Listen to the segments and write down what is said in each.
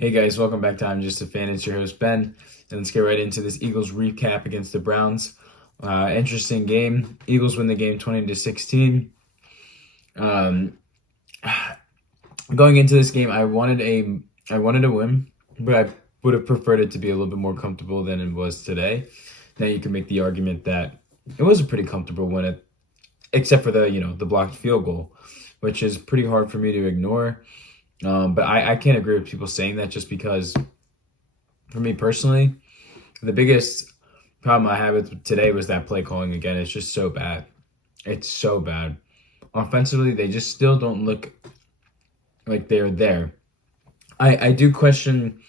Hey guys, welcome back to I'm Just a Fan. It's your host Ben, and let's get right into this Eagles recap against the Browns. Interesting game. Eagles win the game 20-16. Um, Going into this game, I wanted a win, but I would have preferred it to be a little bit more comfortable than it was today. Now you can make the argument that it was a pretty comfortable win, except for the blocked field goal, which is pretty hard for me to ignore. But I can't agree with people saying that just because, for me personally, the biggest problem I had with today was that play calling again. It's just so bad. It's so bad. Offensively, they just still don't look like they're there. I do question,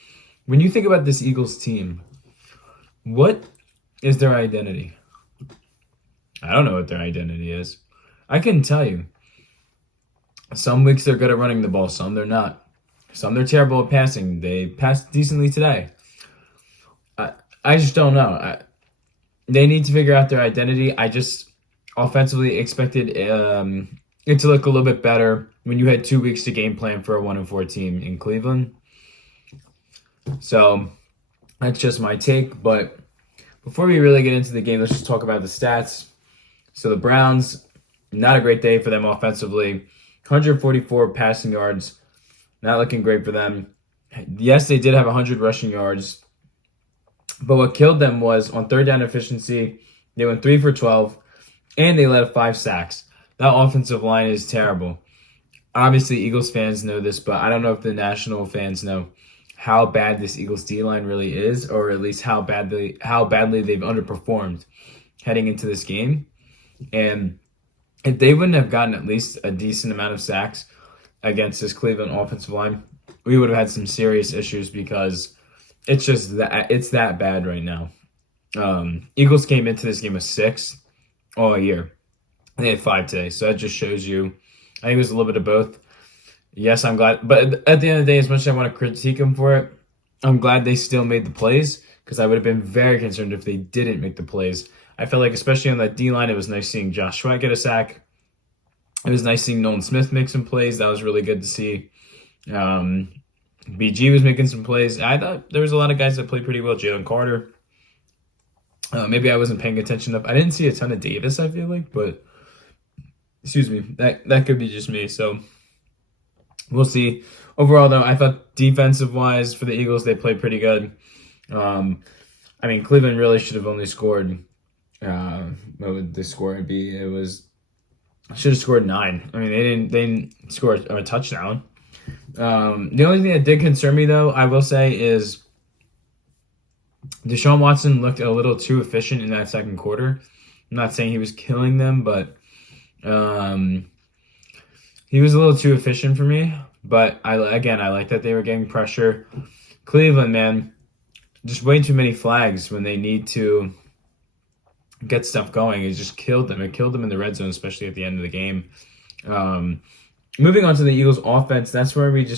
when you think about this Eagles team, what is their identity? I don't know what their identity is. I can tell you. Some weeks they're good at running the ball, some they're not. Some they're terrible at passing. They passed decently today. I just don't know. They need to figure out their identity. I just offensively expected it to look a little bit better when you had 2 weeks to game plan for a 1-4 team in Cleveland. So that's just my take. But before we really get into the game, let's just talk about the stats. So the Browns, not a great day for them offensively. 144 passing yards, not looking great for them. Yes, they did have 100 rushing yards, but what killed them was on third down efficiency. They went 3 for 12, and they let 5 sacks. That offensive line is terrible. Obviously, Eagles fans know this, but I don't know if the national fans know how bad this Eagles D-line really is, or at least how badly they've underperformed heading into this game. And if they wouldn't have gotten at least a decent amount of sacks against this Cleveland offensive line, we would have had some serious issues because it's that bad right now. Eagles came into this game with 6 all year. They had 5 today, so that just shows you. I think it was a little bit of both. Yes, I'm glad, but at the end of the day, as much as I want to critique them for it, I'm glad they still made the plays because I would have been very concerned if they didn't make the plays. I felt like, especially on that D-line, it was nice seeing Josh Sweat get a sack. It was nice seeing Nolan Smith make some plays. That was really good to see. BG was making some plays. I thought there was a lot of guys that played pretty well. Jalen Carter. Maybe I wasn't paying attention enough. I didn't see a ton of Davis, I feel like, but excuse me, that could be just me. So we'll see. Overall, though, I thought defensive-wise for the Eagles, they played pretty good. Cleveland really should have only scored. What would the score be? Should have scored 9. They didn't score a touchdown. The only thing that did concern me, though, I will say, is Deshaun Watson looked a little too efficient in that second quarter. I'm not saying he was killing them, but he was a little too efficient for me. But I like that they were getting pressure. Cleveland, man, just way too many flags when they need to get stuff going. It just killed them. It killed them in the red zone, especially at the end of the game. Moving on to the Eagles offense, that's where it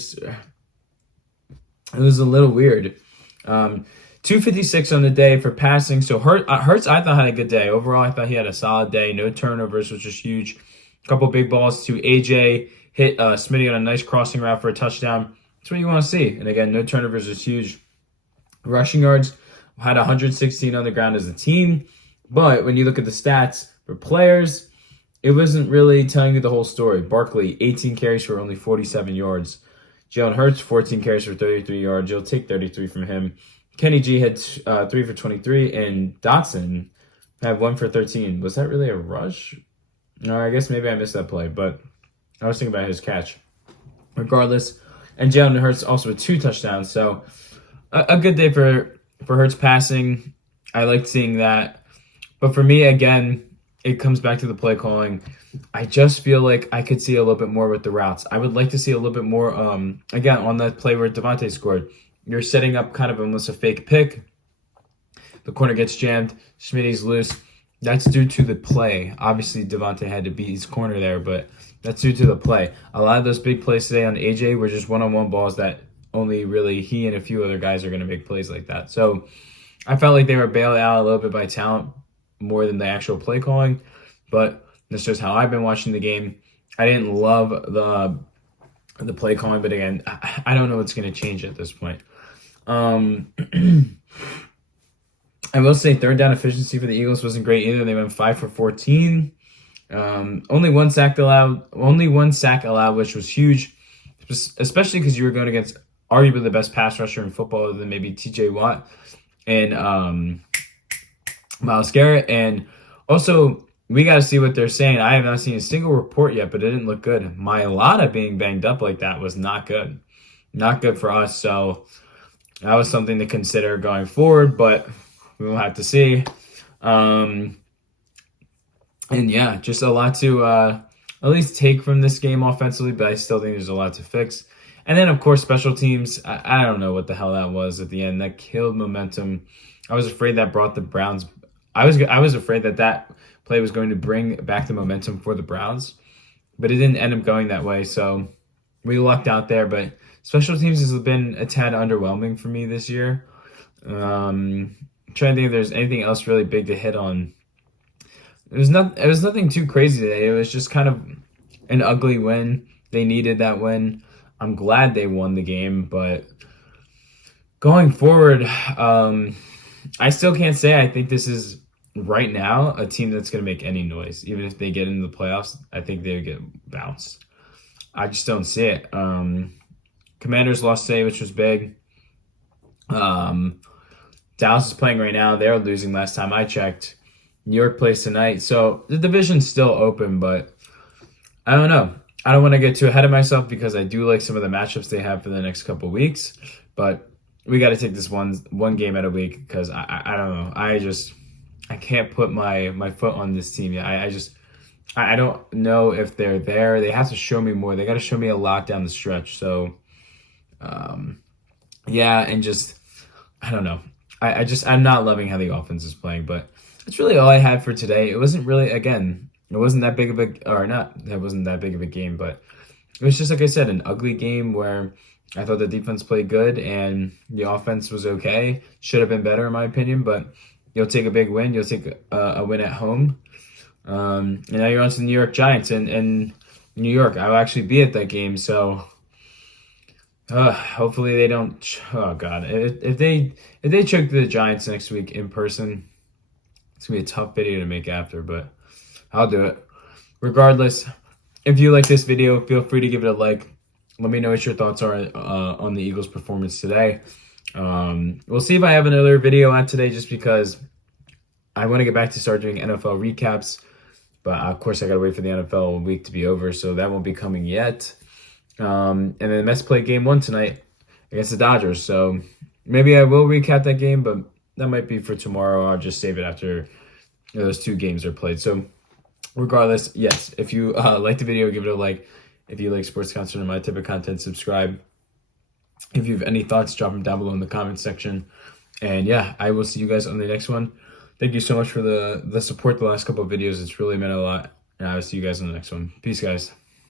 was a little weird. 256 on the day for passing. So Hurts, I thought, had a good day. Overall, I thought he had a solid day. No turnovers, which is huge. A couple big balls to AJ. Hit Smitty on a nice crossing route for a touchdown. That's what you want to see. And again, no turnovers is huge. Rushing yards, had 116 on the ground as a team. But when you look at the stats for players, it wasn't really telling you the whole story. Barkley, 18 carries for only 47 yards. Jalen Hurts, 14 carries for 33 yards. You'll take 33 from him. Kenny G had 3 for 23, and Dotson had 1 for 13. Was that really a rush? No, I guess maybe I missed that play, but I was thinking about his catch. Regardless, and Jalen Hurts also with 2 touchdowns. So a good day for Hurts passing. I liked seeing that. But for me, again, it comes back to the play calling. I just feel like I could see a little bit more with the routes. I would like to see a little bit more, again, on that play where Devontae scored. You're setting up kind of almost a fake pick. The corner gets jammed. Schmitty's loose. That's due to the play. Obviously, Devontae had to beat his corner there, but that's due to the play. A lot of those big plays today on AJ were just one-on-one balls that only really he and a few other guys are going to make plays like that. So I felt like they were bailed out a little bit by talent more than the actual play calling, but that's just how I've been watching the game. I didn't love the play calling, but again, I don't know what's going to change at this point. I will say third down efficiency for the Eagles wasn't great either. They went 5 for 14. Only one sack allowed, which was huge, especially because you were going against arguably the best pass rusher in football, other than maybe T.J. Watt and Myles Garrett. And also, we got to see what they're saying. I have not seen a single report yet, but it didn't look good. Mailata being banged up like that was not good. Not good for us. So that was something to consider going forward, but we will have to see. And yeah, just a lot to at least take from this game offensively, but I still think there's a lot to fix. And then, of course, special teams. I don't know what the hell that was at the end. That killed momentum. I was afraid that brought the Browns. I was afraid that play was going to bring back the momentum for the Browns, but it didn't end up going that way. So we lucked out there. But special teams has been a tad underwhelming for me this year. I'm trying to think if there's anything else really big to hit on. It was nothing too crazy today. It was just kind of an ugly win. They needed that win. I'm glad they won the game, but going forward, I still can't say I think this is right now a team that's going to make any noise. Even if they get into the playoffs, I think they would get bounced. I just don't see it. Commanders lost today, which was big. Dallas is playing right now. They're losing last time I checked. New York plays tonight. So the division's still open, but I don't know. I don't want to get too ahead of myself because I do like some of the matchups they have for the next couple of weeks. But we got to take this one game at a week because I don't know. I can't put my foot on this team yet. I don't know if they're there. They have to show me more. They got to show me a lot down the stretch. So, yeah, and just I don't know. I'm not loving how the offense is playing, but that's really all I had for today. It wasn't really, again, it wasn't that big of that wasn't that big of a game, but it was just, like I said, an ugly game where I thought the defense played good and the offense was okay. Should have been better, in my opinion, but you'll take a big win. You'll take a win at home. And now you're on to the New York Giants in New York. I'll actually be at that game, so hopefully they don't. Oh God, if they choke the Giants next week in person, it's gonna be a tough video to make after, but I'll do it. Regardless, if you like this video, feel free to give it a like. Let me know what your thoughts are on the Eagles' performance today. We'll see if I have another video on today just because I want to get back to start doing NFL recaps. But of course, I got to wait for the NFL week to be over, so that won't be coming yet. And then the Mets play game 1 tonight against the Dodgers. So maybe I will recap that game, but that might be for tomorrow. I'll just save it after those 2 games are played. So regardless, yes, if you like the video, give it a like. If you like sports content and my type of content, subscribe. If you have any thoughts, drop them down below in the comment section. And yeah, I will see you guys on the next one. Thank you so much for the support the last couple of videos. It's really meant a lot. And I will see you guys on the next one. Peace, guys.